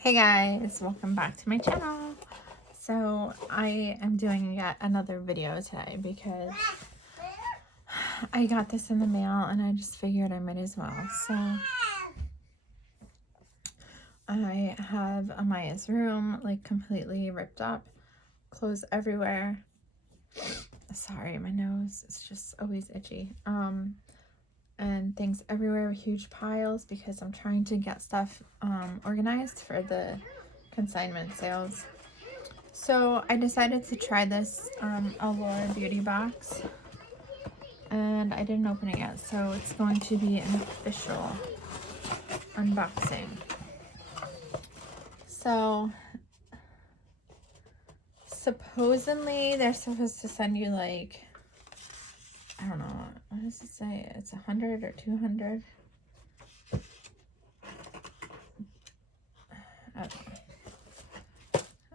Hey guys, welcome back to my channel. So I am doing yet another video today because I got this in the mail and I just figured I might as well. So I have Amaya's room like completely ripped up, clothes everywhere. Sorry, my nose is just always itchy. And things everywhere, huge piles, because I'm trying to get stuff organized for the consignment sales. So I decided to try this Allure beauty box, and I didn't open it yet, so it's going to be an official unboxing. So supposedly they're supposed to send you like, I don't know, what does it say? It's 100 or 200.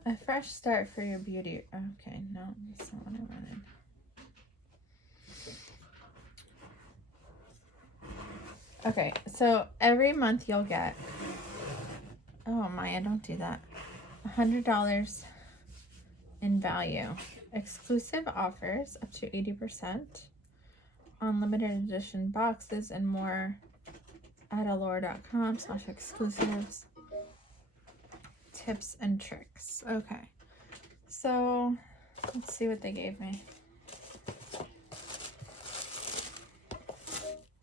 A fresh start for your beauty. Okay, no, that's not what I wanted. Okay, so every month you'll get, oh Maya, don't do that, $100 in value. Exclusive offers up to 80% on limited edition boxes and more at allure.com/exclusives. Tips and tricks. Okay, so let's see what they gave me.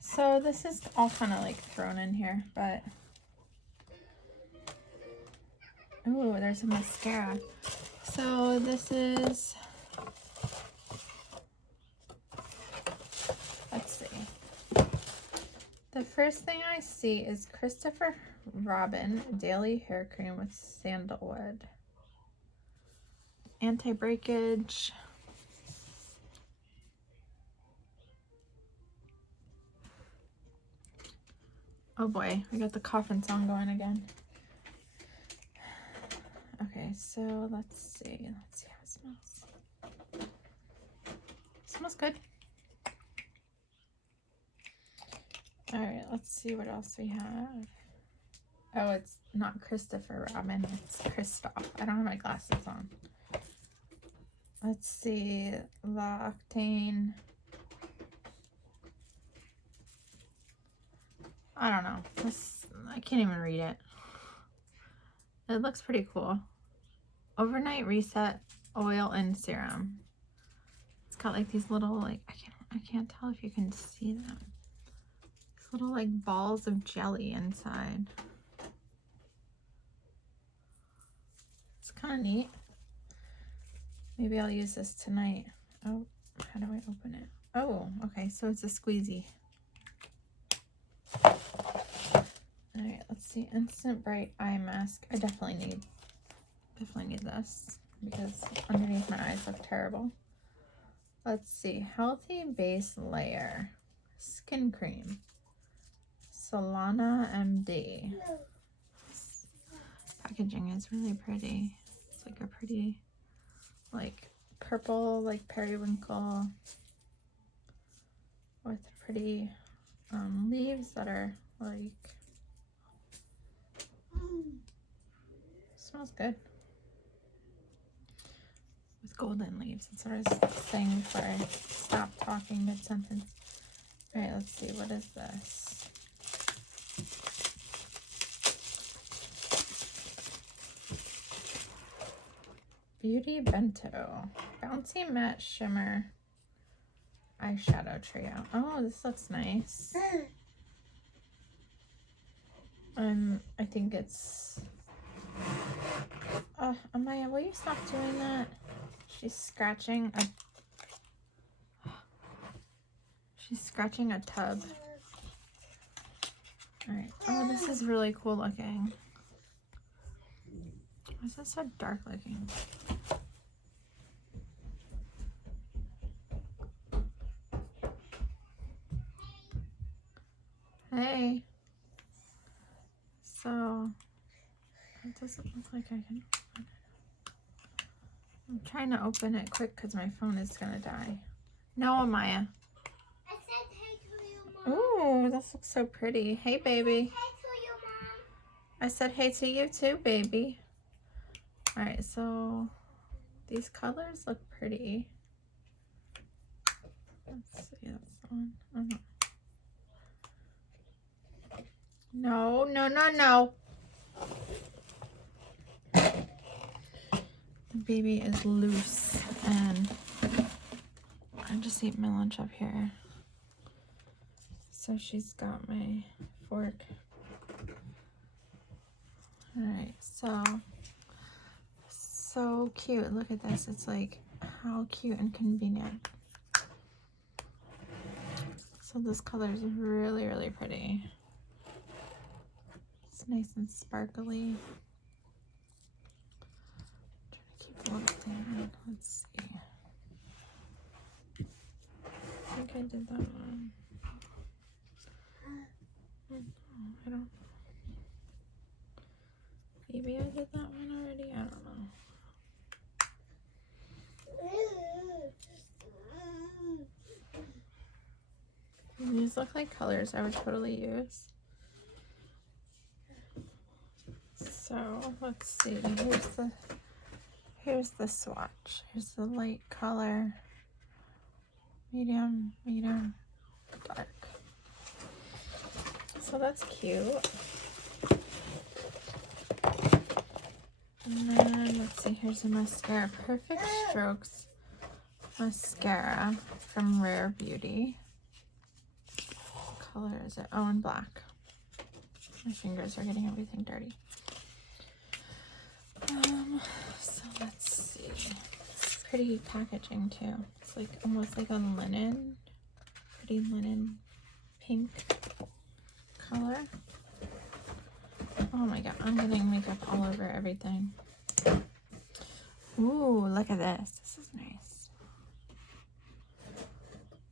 So this is all kind of like thrown in here, but oh, there's a mascara. So this is, let's see. The first thing I see is Christophe Robin Daily Hair Cream with Sandalwood. Anti-breakage. Oh boy, we got the coffin song going again. Okay, so let's see. Let's see how it smells. It smells good. Alright, let's see what else we have. Oh, it's not Christopher Robin, it's Christophe. I don't have my glasses on. Let's see. L'Octane. I don't know. I can't even read it. It looks pretty cool. Overnight Reset Oil and Serum. It's got like these little, like, I can't tell if you can see them. These little like balls of jelly inside. It's kind of neat. Maybe I'll use this tonight. Oh, how do I open it? Oh, okay, so it's a squeezy. Alright, let's see. Instant Bright Eye Mask. I definitely need this because underneath my eyes look terrible. Let's see. Healthy Base Layer Skin Cream. Solana MD. This packaging is really pretty. It's like a pretty, like, purple, like periwinkle with pretty leaves that are like, smells good. With golden leaves. That's what I was saying before I stopped talking mid-sentence. Alright, let's see. What is this? Beauty Bento. Bouncy Matte Shimmer Eyeshadow Trio. Oh, this looks nice. I think it's... Oh, Amaya, will you stop doing that? She's scratching a tub. Alright. Oh, this is really cool looking. Why is this so dark looking? Hey. So, it doesn't look like I can open it. I'm trying to open it quick because my phone is going to die. No, Amaya. I said hey to you, Mom. Ooh, this looks so pretty. Hey, baby. Hey to you, I said hey to you too, baby. All right, so these colors look pretty. Let's see, that's the one. Oh, no. No, no, no, no. The baby is loose, and I just ate my lunch up here. So she's got my fork. All right, so cute. Look at this. It's like, how cute and convenient. So this color is really, really pretty. It's nice and sparkly. I'm trying to keep a little thing. Let's see. I think I did that one. I don't know. Maybe I did that one already. I don't know. These look like colors I would totally use. So let's see. Here's the swatch. Here's the light color, medium, dark. So that's cute. And then let's see. Here's a mascara. Perfect Strokes mascara from Rare Beauty. What color is it? Oh, in black. My fingers are getting everything dirty. So let's see. It's pretty packaging too. It's like almost like a linen, pretty linen pink color. Oh my god, I'm getting makeup all over everything. Ooh, look at this. This is nice.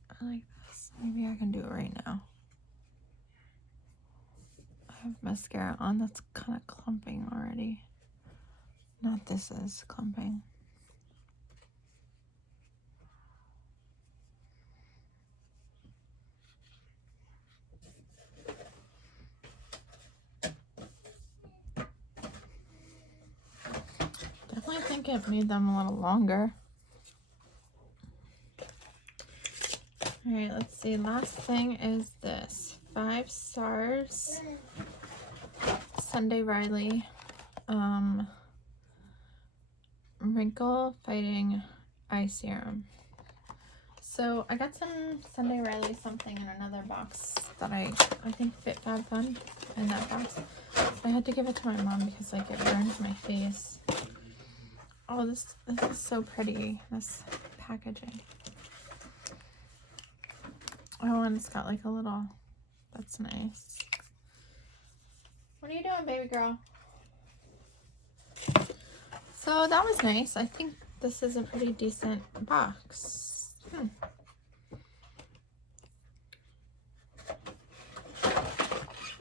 I like this. Maybe I can do it right now. I have mascara on that's kind of clumping already. Not this is clumping. Definitely think it made them a little longer. Alright, let's see. Last thing is this. 5 Stars Sunday Riley Wrinkle Fighting Eye Serum. So I got some Sunday Riley something in another box that I think fit Fab Fun in that box. I had to give it to my mom because like it burned my face. Oh, this is so pretty, this packaging. Oh, and it's got like a little, that's nice. What are you doing, baby girl? So that was nice. I think this is a pretty decent box.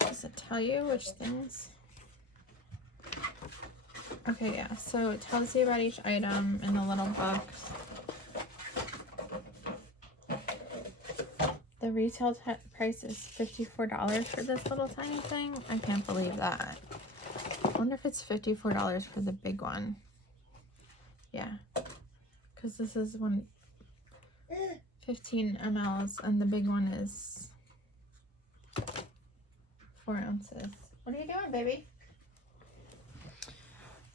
Does it tell you which things? Okay, yeah, so it tells you about each item in the little box. The retail price is $54 for this little tiny thing. I can't believe that. I wonder if it's $54 for the big one. Yeah, because this is 15 mLs and the big one is 4 ounces. What are you doing, baby?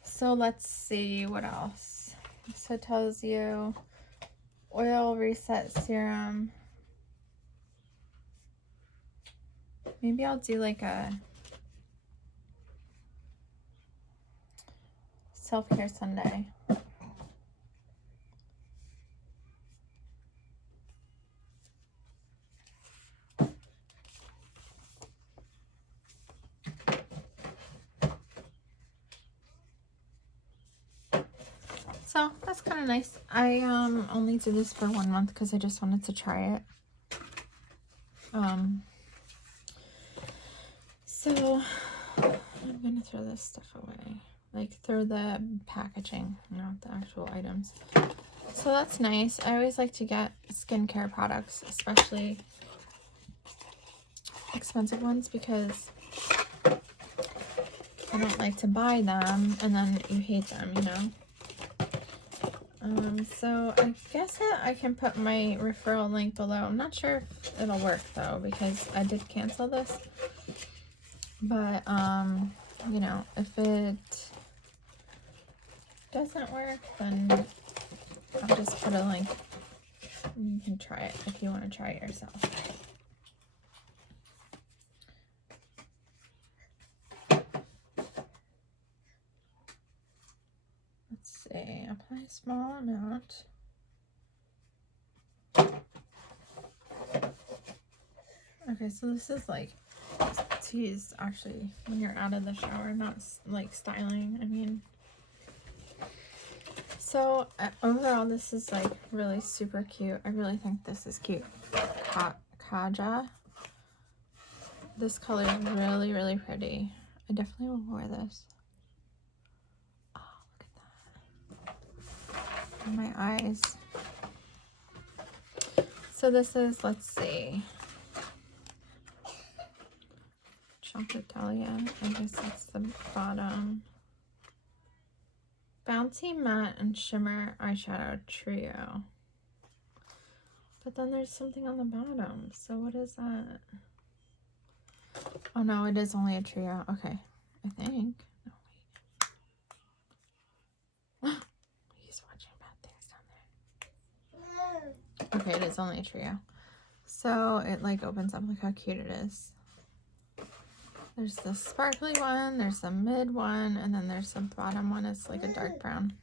So let's see what else. So it tells you oil reset serum. Maybe I'll do like a self-care Sunday. So that's kind of nice. I only did this for 1 month because I just wanted to try it. So I'm gonna throw this stuff away. Like throw the packaging, not the actual items. So that's nice. I always like to get skincare products, especially expensive ones, because I don't like to buy them and then you hate them, you know. So I guess I can put my referral link below. I'm not sure if it'll work though, because I did cancel this. But, you know, if it doesn't work, then I'll just put a link. You can try it if you want to try it yourself. Let's see, apply a small amount. Okay, so this is like to use actually when you're out of the shower, not like styling. I mean, so overall this is like really super cute. I really think this is cute. Kaja. This color is really, really pretty. I definitely will wear this. Oh, look at that. And my eyes. So this is, let's see, Chocolatalia. I guess that's the bottom. Bouncy Matte and Shimmer Eyeshadow Trio. But then there's something on the bottom. So what is that? Oh no, it is only a trio. Okay, I think. No, wait. He's watching bad things down there. Okay, it is only a trio. So it like opens up. Look how cute it is. There's the sparkly one, there's the mid one, and then there's the bottom one. It's like a dark brown.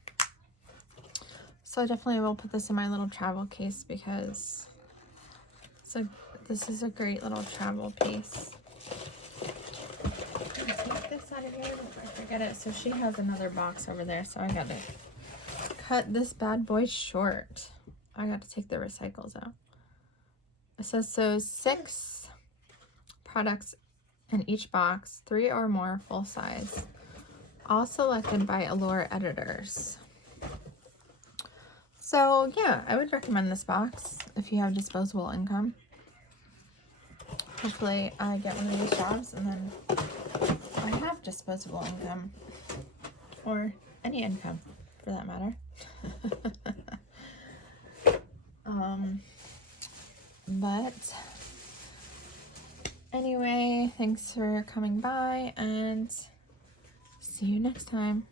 So I definitely will put this in my little travel case because this is a great little travel piece. Take this out of here before I forget it. So she has another box over there, so I gotta cut this bad boy short. I got to take the recycles out. It says so 6 products in each box, 3 or more full size, all selected by Allure editors. So yeah, I would recommend this box if you have disposable income. Hopefully I get one of these jobs and then I have disposable income, or any income for that matter. But anyway, thanks for coming by and see you next time.